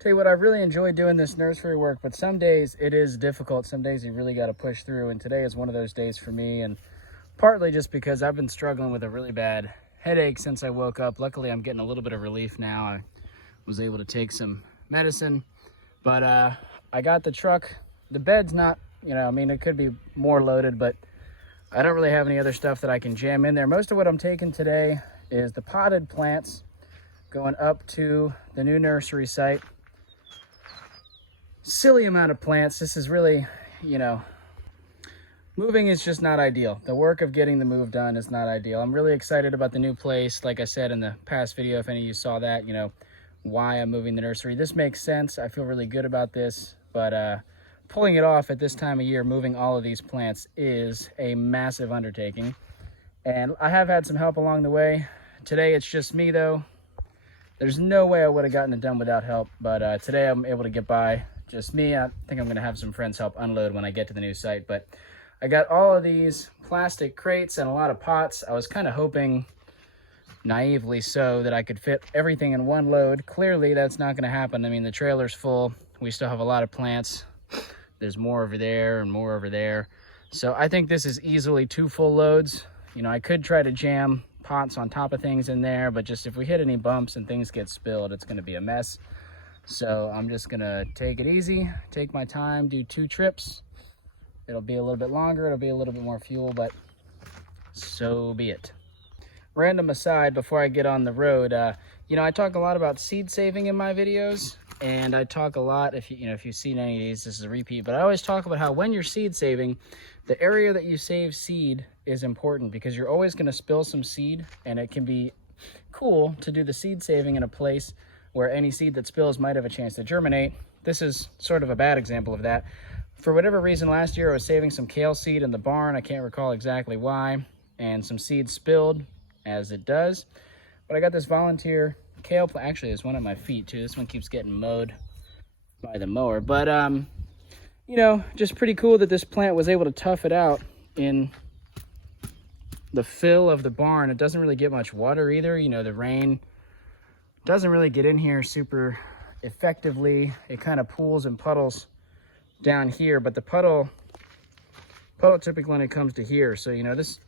Tell you what, I really enjoy doing this nursery work, but some days it is difficult. Some days you really got to push through, and today is one of those days for me, and partly just because I've been struggling with a really bad headache since I woke up. Luckily, I'm getting a little bit of relief now. I was able to take some medicine, but I got the truck. The bed's not, I mean, it could be more loaded, but I don't really have any other stuff that I can jam in there. Most of what I'm taking today is the potted plants going up to the new nursery site. Silly amount of plants. This is really, moving is just not ideal. The work of getting the move done is not ideal. I'm really excited about the new place. Like I said in the past video, if any of you saw that, why I'm moving the nursery. This makes sense. I feel really good about this, but pulling it off at this time of year, moving all of these plants is a massive undertaking. And I have had some help along the way. Today it's just me though. There's no way I would have gotten it done without help, but today I'm able to get by. Just me. I think I'm going to have some friends help unload when I get to the new site. But I got all of these plastic crates and a lot of pots. I was kind of hoping, naively so, that I could fit everything in one load. Clearly, that's not going to happen. I mean, the trailer's full. We still have a lot of plants. There's more over there and more over there. So I think this is easily 2 full loads. I could try to jam pots on top of things in there, but just if we hit any bumps and things get spilled, it's going to be a mess. So I'm just gonna take it easy, take my time, do 2 trips. It'll be a little bit longer, it'll be a little bit more fuel, but so be it. Random aside before I get on the road, I talk a lot about seed saving in my videos, and I talk a lot, if you've seen any of these, this is a repeat, but I always talk about how when you're seed saving, the area that you save seed is important because you're always gonna spill some seed, and it can be cool to do the seed saving in a place where any seed that spills might have a chance to germinate. This is sort of a bad example of that. For whatever reason, last year I was saving some kale seed in the barn. I can't recall exactly why, and some seed spilled, as it does. But I got this volunteer kale plant. Actually, there's one at my feet too. This one keeps getting mowed by the mower. But, just pretty cool that this plant was able to tough it out in the fill of the barn. It doesn't really get much water either. The rain doesn't really get in here super effectively. It kind of pools and puddles down here, but the puddle typically only comes to here. So, this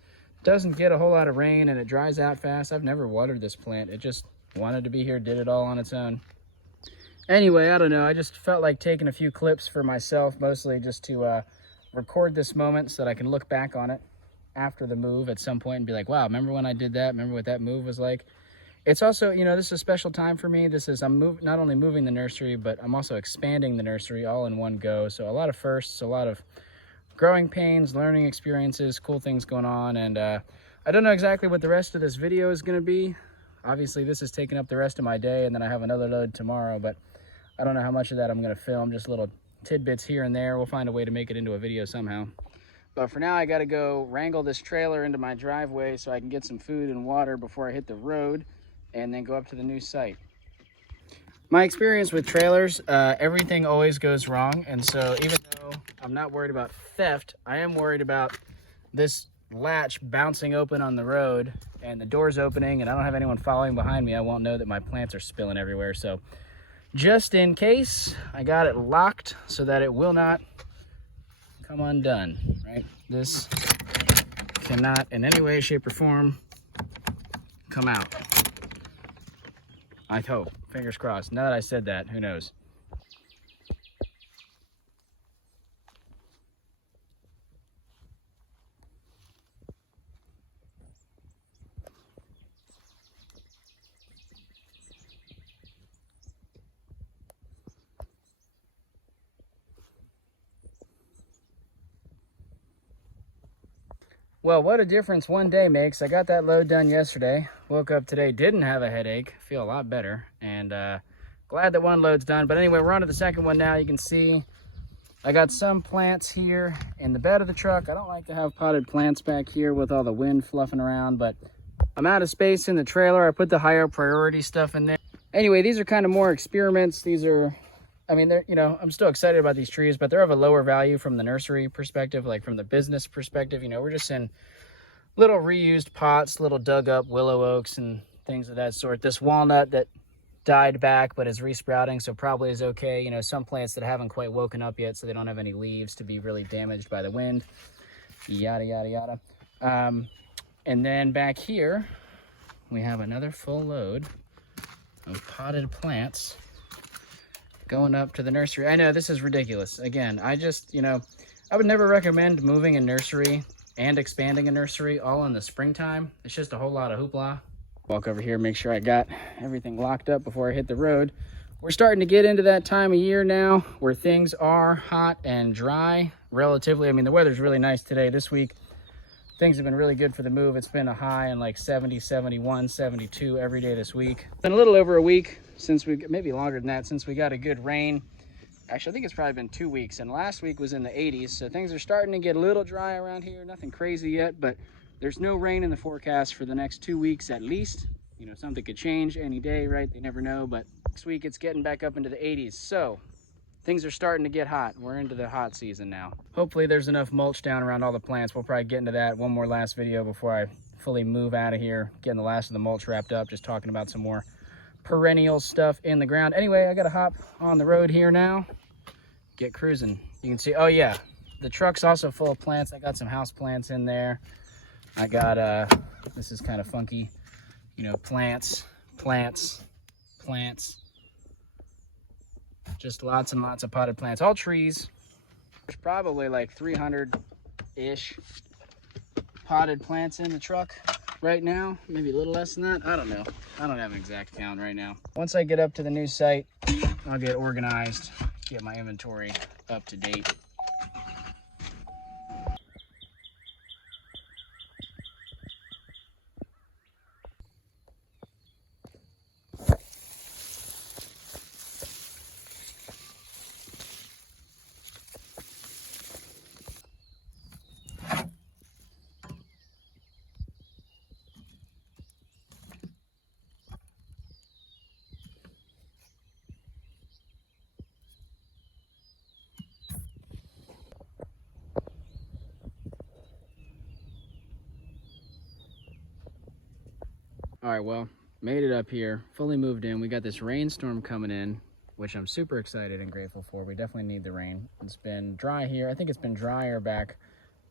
doesn't get a whole lot of rain and it dries out fast. I've never watered this plant. It just wanted to be here, did it all on its own. Anyway, I don't know. I just felt like taking a few clips for myself, mostly just to record this moment so that I can look back on it after the move at some point and be like, wow, remember when I did that? Remember what that move was like? It's also, this is a special time for me. I'm not only moving the nursery, but I'm also expanding the nursery all in one go. So a lot of firsts, a lot of growing pains, learning experiences, cool things going on. And I don't know exactly what the rest of this video is going to be. Obviously, this is taking up the rest of my day, and then I have another load tomorrow, but I don't know how much of that I'm going to film, just little tidbits here and there. We'll find a way to make it into a video somehow. But for now, I got to go wrangle this trailer into my driveway so I can get some food and water before I hit the road, and then go up to the new site. My experience with trailers, everything always goes wrong. And so even though I'm not worried about theft, I am worried about this latch bouncing open on the road and the doors opening, and I don't have anyone following behind me. I won't know that my plants are spilling everywhere. So just in case, I got it locked so that it will not come undone, right? This cannot in any way, shape, or form come out. I hope. Fingers crossed. Now that I said that, who knows? Well, what a difference one day makes. I got that load done yesterday. Woke up today, didn't have a headache. Feel a lot better. And glad that one load's done. But anyway, we're on to the second one now. You can see I got some plants here in the bed of the truck. I don't like to have potted plants back here with all the wind fluffing around, but I'm out of space in the trailer. I put the higher priority stuff in there. Anyway, these are kind of more experiments. These are, I mean, they're, I'm still excited about these trees, but they're of a lower value from the nursery perspective, like from the business perspective. We're just in little reused pots, little dug up willow oaks and things of that sort. This walnut that died back but is resprouting, so probably is okay. You know, some plants that haven't quite woken up yet, so they don't have any leaves to be really damaged by the wind, yada yada yada. And then back here we have another full load of potted plants going up to the nursery. I know this is ridiculous. Again, I just, you know, I would never recommend moving a nursery and expanding a nursery all in the springtime. It's just a whole lot of hoopla. Walk over here, make sure I got everything locked up before I hit the road. We're starting to get into that time of year now where things are hot and dry relatively. I mean, the weather's really nice today. This week, things have been really good for the move. It's been a high in like 70, 71, 72 every day this week. It's been a little over a week since maybe longer than that, since we got a good rain. Actually, I think it's probably been 2 weeks, and last week was in the 80s, so things are starting to get a little dry around here. Nothing crazy yet, but there's no rain in the forecast for the next 2 weeks at least. You know, something could change any day, right? They never know, but next week it's getting back up into the 80s, so things are starting to get hot. We're into the hot season now. Hopefully there's enough mulch down around all the plants. We'll probably get into that one more last video before I fully move out of here, getting the last of the mulch wrapped up, just talking about some more perennial stuff in the ground. Anyway, I gotta hop on the road here now, get cruising. You can see, oh yeah, the truck's also full of plants. I got some house plants in there. I got this is kind of funky, you know, plants, just lots and lots of potted plants, all trees. There's probably like 300-ish potted plants in the truck right now, maybe a little less than that. I don't know, I don't have an exact count right now. Once I get up to the new site, I'll get organized, get my inventory up to date. All right, well, made it up here, fully moved in. We got this rainstorm coming in, which I'm super excited and grateful for. We definitely need the rain. It's been dry here. I think it's been drier back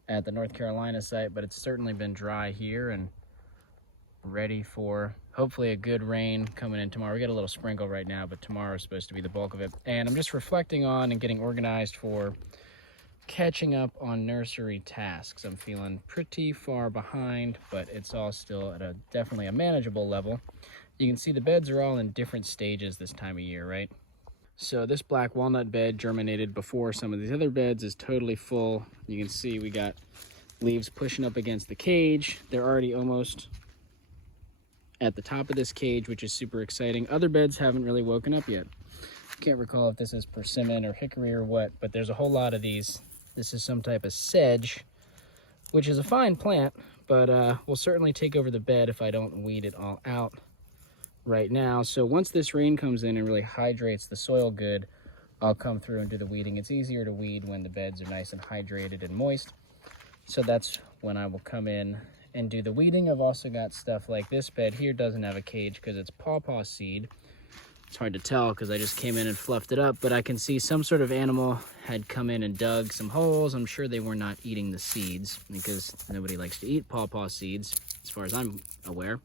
at the North Carolina site, but it's certainly been dry here and ready for hopefully a good rain coming in tomorrow. We got a little sprinkle right now, but tomorrow is supposed to be the bulk of it. And I'm just reflecting on and getting organized for catching up on nursery tasks. I'm feeling pretty far behind, but it's all still at definitely a manageable level. You can see the beds are all in different stages this time of year, right? So this black walnut bed germinated before some of these other beds is totally full. You can see we got leaves pushing up against the cage. They're already almost at the top of this cage, which is super exciting. Other beds haven't really woken up yet. Can't recall if this is persimmon or hickory or what, but there's a whole lot of these. This is some type of sedge, which is a fine plant, but will certainly take over the bed if I don't weed it all out right now. So once this rain comes in and really hydrates the soil good, I'll come through and do the weeding. It's easier to weed when the beds are nice and hydrated and moist. So that's when I will come in and do the weeding. I've also got stuff like this bed here doesn't have a cage because it's pawpaw seed. It's hard to tell because I just came in and fluffed it up, but I can see some sort of animal had come in and dug some holes. I'm sure they were not eating the seeds because nobody likes to eat pawpaw seeds, as far as I'm aware.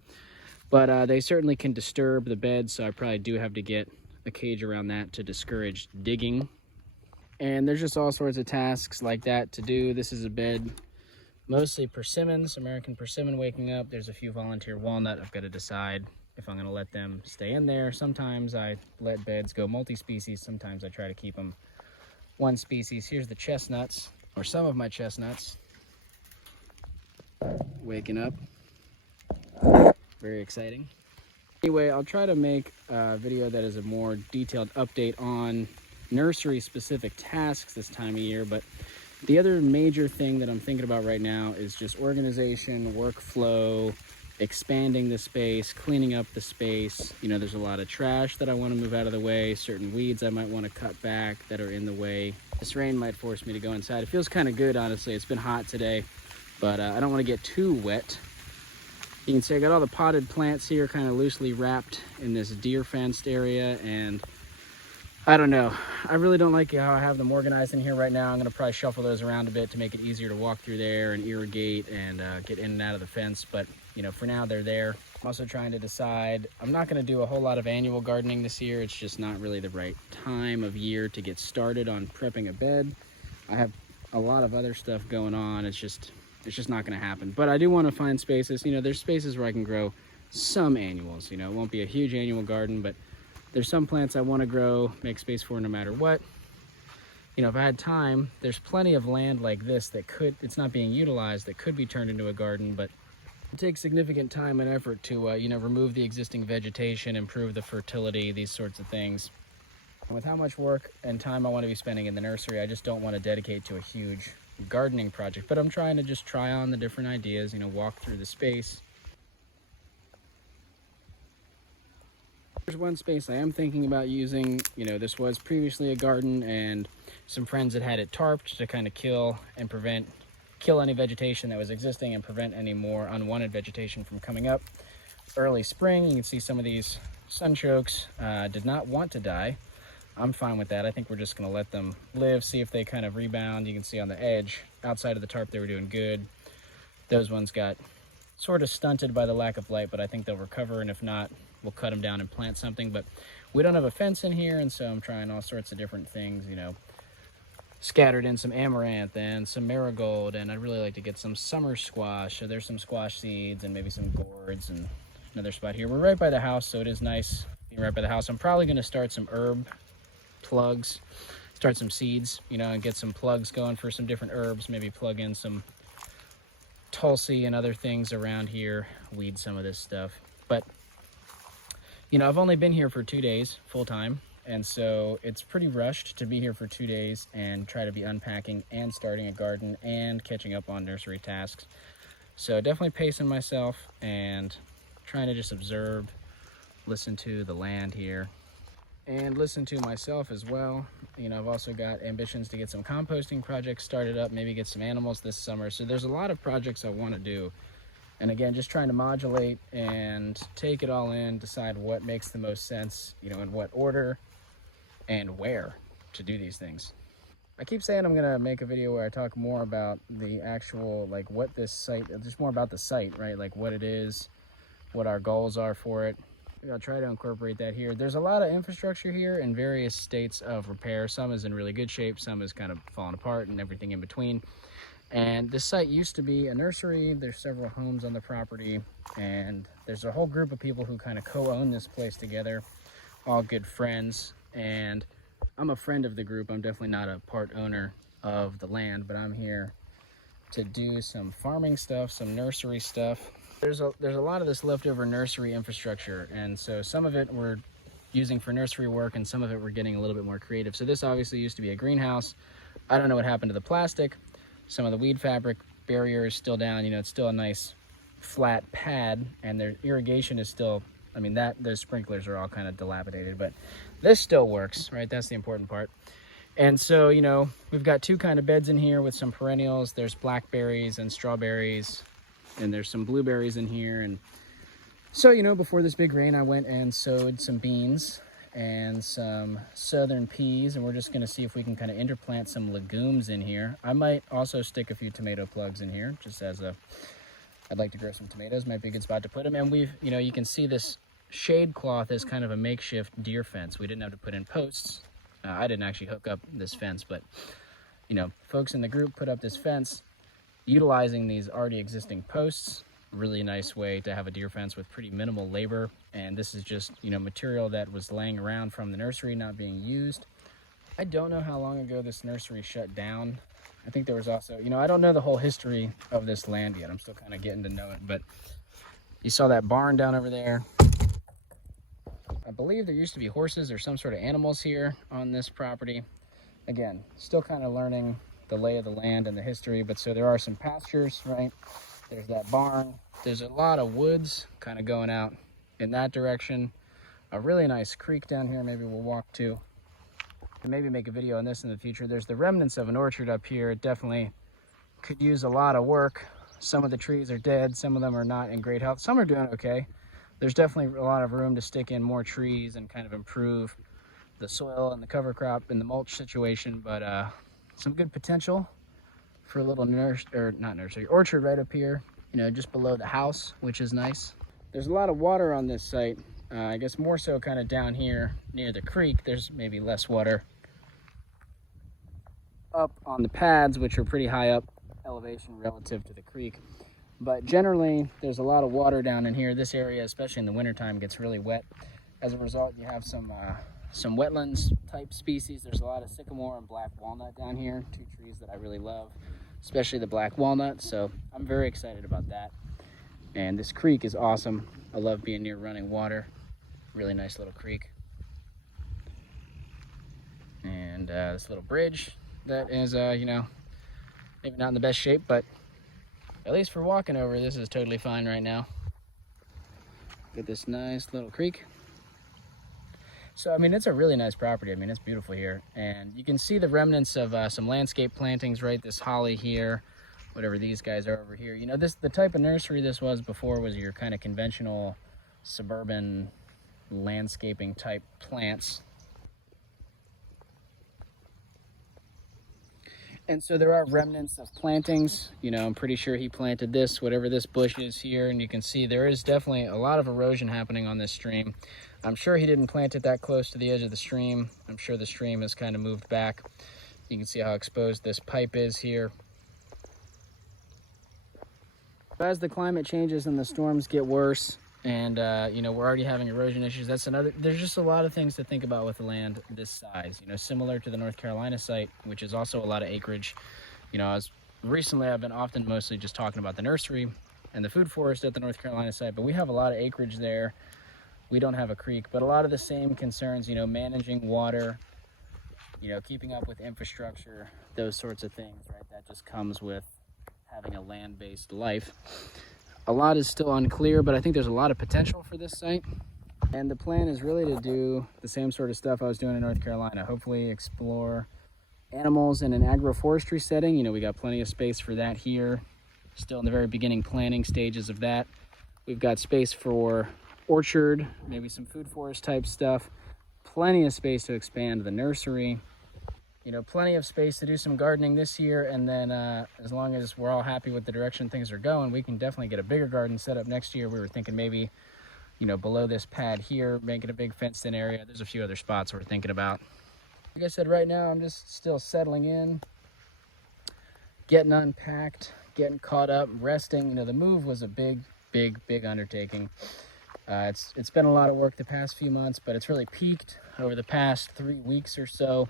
But they certainly can disturb the bed, so I probably do have to get a cage around that to discourage digging. And there's just all sorts of tasks like that to do. This is a bed, mostly persimmons, American persimmon waking up. There's a few volunteer walnut. I've got to decide if I'm going to let them stay in there. Sometimes I let beds go multi-species. Sometimes I try to keep them one species. Here's the chestnuts, or some of my chestnuts, waking up. Very exciting. Anyway, I'll try to make a video that is a more detailed update on nursery specific tasks this time of year, but the other major thing that I'm thinking about right now is just organization, workflow, expanding the space, cleaning up the space. You know, there's a lot of trash that I want to move out of the way, certain weeds I might want to cut back that are in the way. This rain might force me to go inside. It feels kind of good, honestly. It's been hot today, but I don't want to get too wet. You can see I got all the potted plants here kind of loosely wrapped in this deer fenced area, and I don't know. I really don't like how I have them organized in here right now. I'm gonna probably shuffle those around a bit to make it easier to walk through there and irrigate and get in and out of the fence. But you know, for now they're there. I'm also trying to decide, I'm not gonna do a whole lot of annual gardening this year. It's just not really the right time of year to get started on prepping a bed. I have a lot of other stuff going on. It's just not gonna happen. But I do wanna find spaces, you know, there's spaces where I can grow some annuals. You know, it won't be a huge annual garden, but there's some plants I want to grow, make space for no matter what. You know, if I had time, there's plenty of land like this that it's not being utilized, that could be turned into a garden, but it takes significant time and effort to, you know, remove the existing vegetation, improve the fertility, these sorts of things. And with how much work and time I want to be spending in the nursery, I just don't want to dedicate to a huge gardening project. But I'm trying to just try on the different ideas, you know, walk through the space. There's one space I am thinking about using. You know, this was previously a garden, and some friends had it tarped to kind of kill any vegetation that was existing and prevent any more unwanted vegetation from coming up. Early spring, you can see some of these sunchokes did not want to die. I'm fine with that. I think we're just going to let them live, see if they kind of rebound. You can see on the edge, outside of the tarp, they were doing good. Those ones got sort of stunted by the lack of light, but I think they'll recover, and if not, we'll cut them down and plant something. But we don't have a fence in here, and so I'm trying all sorts of different things, you know, scattered in some amaranth and some marigold, and I'd really like to get some summer squash. So there's some squash seeds and maybe some gourds, and another spot here. We're right by the house, so it is nice being right by the house. I'm probably going to start some herb plugs, start some seeds, you know, and get some plugs going for some different herbs, maybe plug in some tulsi and other things around here, weed some of this stuff. But you know, I've only been here for 2 days full time, and so it's pretty rushed to be here for 2 days and try to be unpacking and starting a garden and catching up on nursery tasks. So definitely pacing myself and trying to just observe, listen to the land here, and listen to myself as well. You know, I've also got ambitions to get some composting projects started up, maybe get some animals this summer. So there's a lot of projects I want to do. And again, just trying to modulate and take it all in, decide what makes the most sense, you know, in what order and where to do these things. I keep saying I'm gonna make a video where I talk more about the actual, like, what this site, just more about the site, right? Like what it is, what our goals are for it. Maybe I'll try to incorporate that here. There's a lot of infrastructure here in various states of repair. Some is in really good shape, some is kind of falling apart, and everything in between. And this site used to be a nursery. There's several homes on the property, and there's a whole group of people who kind of co-own this place together, all good friends. And I'm a friend of the group. I'm definitely not a part owner of the land, but I'm here to do some farming stuff, some nursery stuff. There's a lot of this leftover nursery infrastructure, and so some of it we're using for nursery work, and some of it we're getting a little bit more creative. So this obviously used to be a greenhouse. I don't know what happened to the plastic. Some of the weed fabric barrier is still down. You know, it's still a nice flat pad, and their irrigation is still, I mean, those sprinklers are all kind of dilapidated, but this still works, right? That's the important part. And so, you know, we've got two kind of beds in here with some perennials. There's blackberries and strawberries, and there's some blueberries in here. And so, you know, before this big rain, I went and sowed some beans and some southern peas, and we're just going to see if we can kind of interplant some legumes in here. I might also stick a few tomato plugs in here, just as I'd like to grow some tomatoes. Might be a good spot to put them. And you know, you can see this shade cloth is kind of a makeshift deer fence. We didn't have to put in posts. I didn't actually hook up this fence, but you know, folks in the group put up this fence utilizing these already existing posts. Really nice way to have a deer fence with pretty minimal labor. And this is just, you know, material that was laying around from the nursery, not being used. I don't know how long ago this nursery shut down. I think there was also, you know, I don't know the whole history of this land yet. I'm still kind of getting to know it, but you saw that barn down over there. I believe there used to be horses or some sort of animals here on this property. Again, still kind of learning the lay of the land and the history, but so there are some pastures, right? There's that barn. There's a lot of woods kind of going out in that direction. A really nice creek down here, maybe we'll walk to. And maybe make a video on this in the future. There's the remnants of an orchard up here. It definitely could use a lot of work. Some of the trees are dead, some of them are not in great health, some are doing okay. There's definitely a lot of room to stick in more trees and kind of improve the soil and the cover crop and the mulch situation, but some good potential for a little orchard right up here, you know, just below the house, which is nice. There's a lot of water on this site. I guess more so kind of down here near the creek. There's maybe less water up on the pads, which are pretty high up elevation relative to the creek. But generally, there's a lot of water down in here. This area, especially in the wintertime, gets really wet. As a result, you have some wetlands type species. There's a lot of sycamore and black walnut down here, two trees that I really love, especially the black walnut. So I'm very excited about that. And this creek is awesome. I love being near running water. Really nice little creek. And this little bridge that is, you know, maybe not in the best shape, but at least for walking over, this is totally fine right now. Get this nice little creek. So, I mean, it's a really nice property. I mean, it's beautiful here. And you can see the remnants of some landscape plantings, right? This holly here, whatever these guys are over here. You know, the type of nursery this was before was your kind of conventional suburban landscaping type plants. And so there are remnants of plantings. You know, I'm pretty sure he planted this, whatever this bush is here. And you can see there is definitely a lot of erosion happening on this stream. I'm sure he didn't plant it that close to the edge of the stream. I'm sure the stream has kind of moved back. You can see how exposed this pipe is here. As the climate changes and the storms get worse, and you know, we're already having erosion issues, there's just a lot of things to think about with the land this size, you know, similar to the North Carolina site, which is also a lot of acreage. You know, recently I've been mostly just talking about the nursery and the food forest at the North Carolina site, but we have a lot of acreage there. We don't have a creek, but a lot of the same concerns, you know, managing water, you know, keeping up with infrastructure, those sorts of things, right? That just comes with having a land-based life. A lot is still unclear, but I think there's a lot of potential for this site. And the plan is really to do the same sort of stuff I was doing in North Carolina. Hopefully explore animals in an agroforestry setting. You know, we got plenty of space for that here. Still in the very beginning planning stages of that. We've got space for orchard, maybe some food forest type stuff. Plenty of space to expand the nursery. You know, plenty of space to do some gardening this year, and then as long as we're all happy with the direction things are going, we can definitely get a bigger garden set up next year. We were thinking maybe, you know, below this pad here, make it a big fenced-in area. There's a few other spots we're thinking about. Like I said, right now I'm just still settling in, getting unpacked, getting caught up, resting. You know, the move was a big undertaking. It's been a lot of work the past few months, but it's really peaked over the past 3 weeks or so.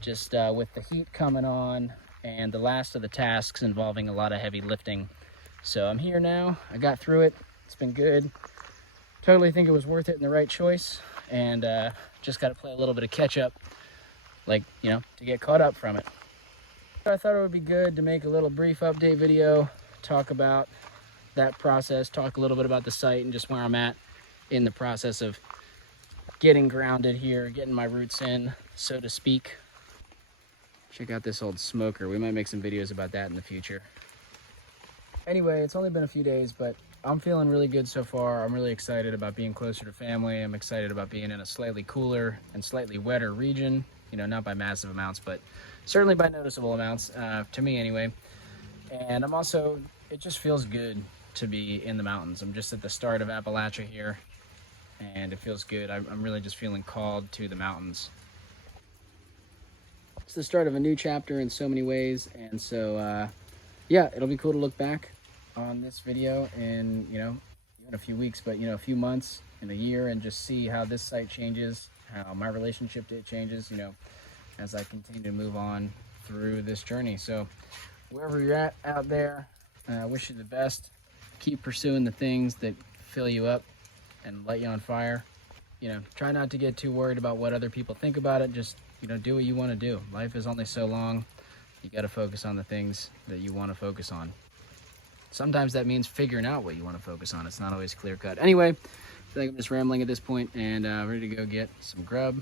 Just with the heat coming on and the last of the tasks involving a lot of heavy lifting. So I'm here now. I got through it. It's been good. Totally think it was worth it and the right choice. And just got to play a little bit of catch up, like, you know, to get caught up from it. I thought it would be good to make a little brief update video, talk about that process, talk a little bit about the site and just where I'm at in the process of getting grounded here, getting my roots in, so to speak. Check out this old smoker. We might make some videos about that in the future. Anyway, it's only been a few days, but I'm feeling really good so far. I'm really excited about being closer to family. I'm excited about being in a slightly cooler and slightly wetter region. You know, not by massive amounts, but certainly by noticeable amounts, to me anyway. And I'm also, it just feels good to be in the mountains. I'm just at the start of Appalachia here, and it feels good. I'm really just feeling called to the mountains. It's the start of a new chapter in so many ways, and so yeah, it'll be cool to look back on this video in, you know, even a few weeks, but, you know, a few months, in a year, and just see how this site changes, how my relationship to it changes, you know, as I continue to move on through this journey. So wherever you're at out there, I wish you the best. Keep pursuing the things that fill you up and light you on fire. You know, try not to get too worried about what other people think about it. Just, you know, do what you want to do. Life is only so long. You got to focus on the things that you want to focus on. Sometimes that means figuring out what you want to focus on. It's not always clear cut. Anyway, I feel like I'm just rambling at this point, and ready to go get some grub